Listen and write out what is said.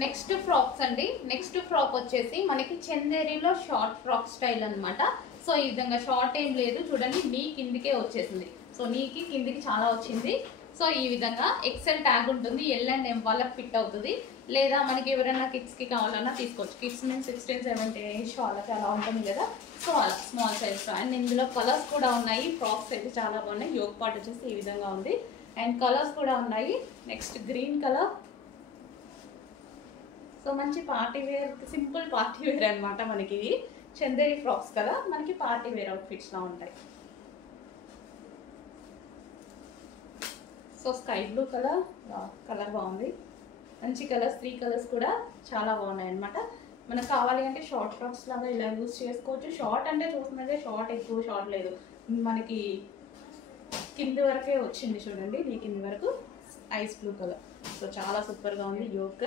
Next frocks అండి. Next frock వచ్చేసి మనకి చందేరిలో షార్ట్ ఫ్రాక్ స్టైల్ అనమాట. సో ఈ విధంగా షార్ట్ ఏం లేదు చూడండి, నీ కిందికే వచ్చేసింది. సో నీకి కిందికి చాలా వచ్చింది. సో ఈ విధంగా ఎక్సెల్ ట్యాగ్ ఉంటుంది, L&M వాళ్ళకి ఫిట్ అవుతుంది. లేదా మనకి ఎవరైనా కిడ్స్కి కావాలన్నా తీసుకోవచ్చు. కిడ్స్ మీన్స్ 16, 17 ఏజ్ వాళ్ళకి అలా ఉంటుంది కదా. సో అలా స్మాల్ సైజ్. అండ్ ఇందులో కలర్స్ కూడా ఉన్నాయి. ఫ్రాక్స్ అయితే చాలా బాగున్నాయి. యోగ్ పార్ట్ వచ్చేసి ఈ విధంగా ఉంది అండ్ కలర్స్ కూడా ఉన్నాయి. Next green colour. సో మంచి party wear, simple party wear అనమాట. మనకి ఇది చందేరి ఫ్రాక్స్ కదా, మనకి పార్టీ వేర్ అవుట్ఫిట్స్లా ఉంటాయి. So sky blue colour, colour బాగుంది. మంచి కలర్స్, 3 కలర్స్ కూడా చాలా బాగున్నాయి అనమాట. మనకు కావాలి అంటే షార్ట్ ఫ్రాక్స్ లాగా ఇలా యూజ్ చేసుకోవచ్చు. షార్ట్ అంటే చూస్తున్నదే షార్ట్, ఎక్కువ షార్ట్ లేదు, మనకి కింది వరకే వచ్చింది చూడండి, మీ కింది వరకు ఐస్ బ్లూ కలర్. సో చాలా సూపర్గా ఉంది యోగ్.